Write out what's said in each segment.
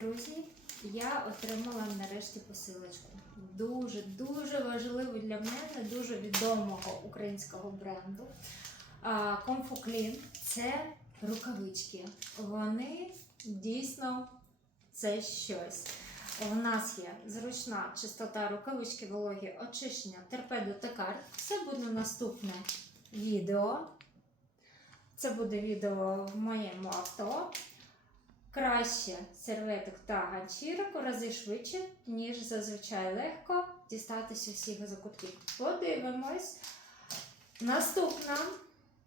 Друзі, я отримала нарешті посилочку. Дуже дуже важливу для мене, дуже відомого українського бренду. Clean це рукавички. Вони дійсно це щось. У нас є зручна чистота рукавички, вологі, очищення, торпедо та. Це буде наступне відео. Це буде відео в моєму авто. Краще серветок та ганчірок у рази швидше, ніж зазвичай легко дістатися всіх закутків. Подивимось. Наступне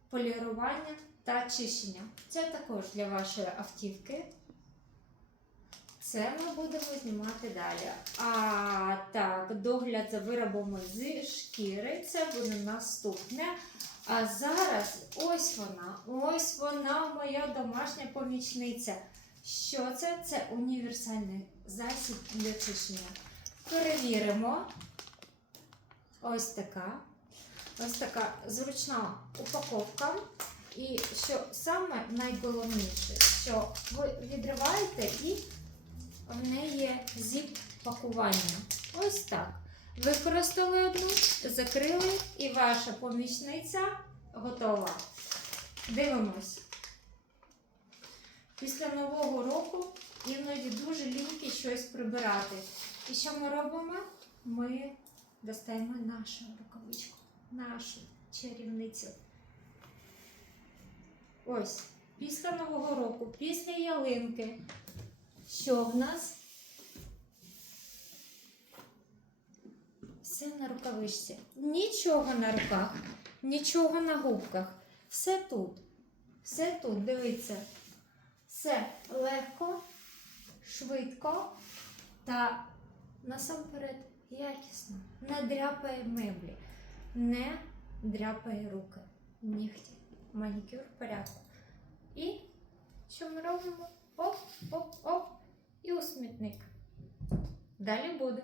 полірування та чищення. Це також для вашої автівки. Це ми будемо знімати далі. А так, догляд за виробами зі шкіри. Це буде наступне. А зараз ось вона, ось вона, моя домашня помічниця. Що це? Це універсальний засіб для чищення. Перевіримо. Ось така. Ось така зручна упаковка. І що саме найголовніше, що ви відриваєте і в неї є зіп-пакування. Ось так. Використали одну, закрили, і ваша помічниця готова. Дивимось. Після Нового року іноді дуже ліньки щось прибирати. І що ми робимо? Ми достаємо нашу рукавичку, нашу чарівницю. Ось, після Нового року, після ялинки. Що в нас? Все на рукавичці. Нічого на руках, нічого на губках. Все тут. Все тут, дивіться. Все легко, швидко та насамперед якісно. Не дряпає меблі, не дряпає руки, нігті, манікюр в порядку. І що ми робимо? Оп, оп, оп, і у смітник. Далі буде.